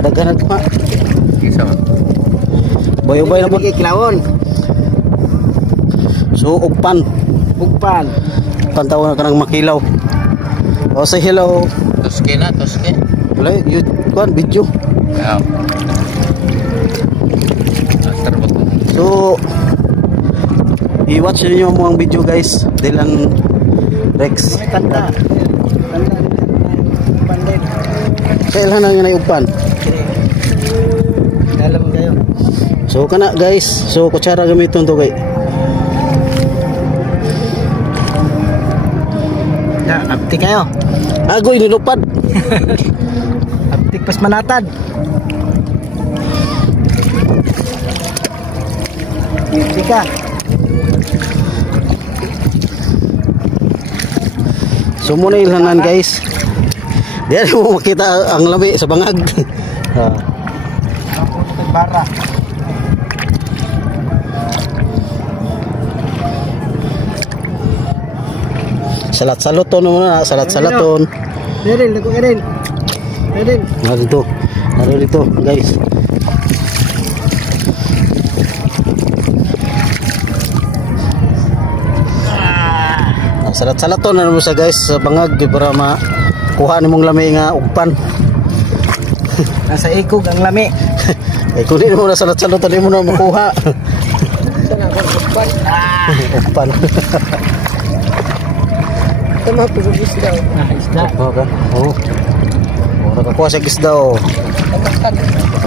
Daghan na pa. Isa man. Boy-boy na po. Kilawon. So ugpan. Pantaw na kanang makilaw. O say hello. Toske na, toske. Wala you kuan video. Yeah. So i-watch niyo mo ang video guys. Dylan Rex. Tanda. Kailan na nga ugpan. Alam kayo. So kana guys, so kutsara gamiton to kay. Ya, aptik kayo. Agoy nilupad. Aptik pas manatad. Tika. So muna ilhanan guys. Diyan mo makita ang lami sa bangag. Bara. Salat-salaton muna, salat-salaton. Meron, lago ka rin. Meron. Naro dito guys. Salat-salaton na mo sa guys sa bangag para makuha nimong lami nga ugpan. Nasa ikog ang lami. Eh kung di mo na salat-salaton di mo na makuha. Ugpan. Tama po sa isda. Isda. Okay. Oo. Nakakuha sa isda o.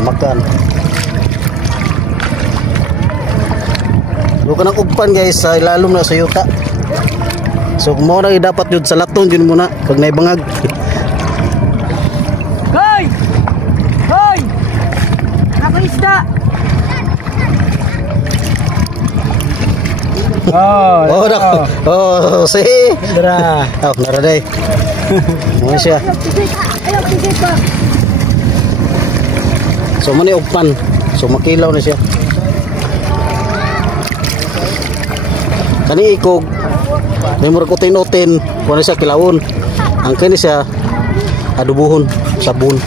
Makan. Luka ng ugpan guys sa ilalom na sa yuta. So kung mo na dapat yun sa laton yun muna pag naibangag. Hoy! Hoy! Ako isda! Oh, nako. Oh, si. Dara. Oh, naraday. Mo siya. So mani ugpan. So makilaw na siya. Kani ikog. May murag utin-utin, kuno siya kilawon. Ang kini siya adubuhon, sabon.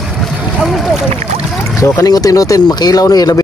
So kaning utin-utin makilaw ni labi.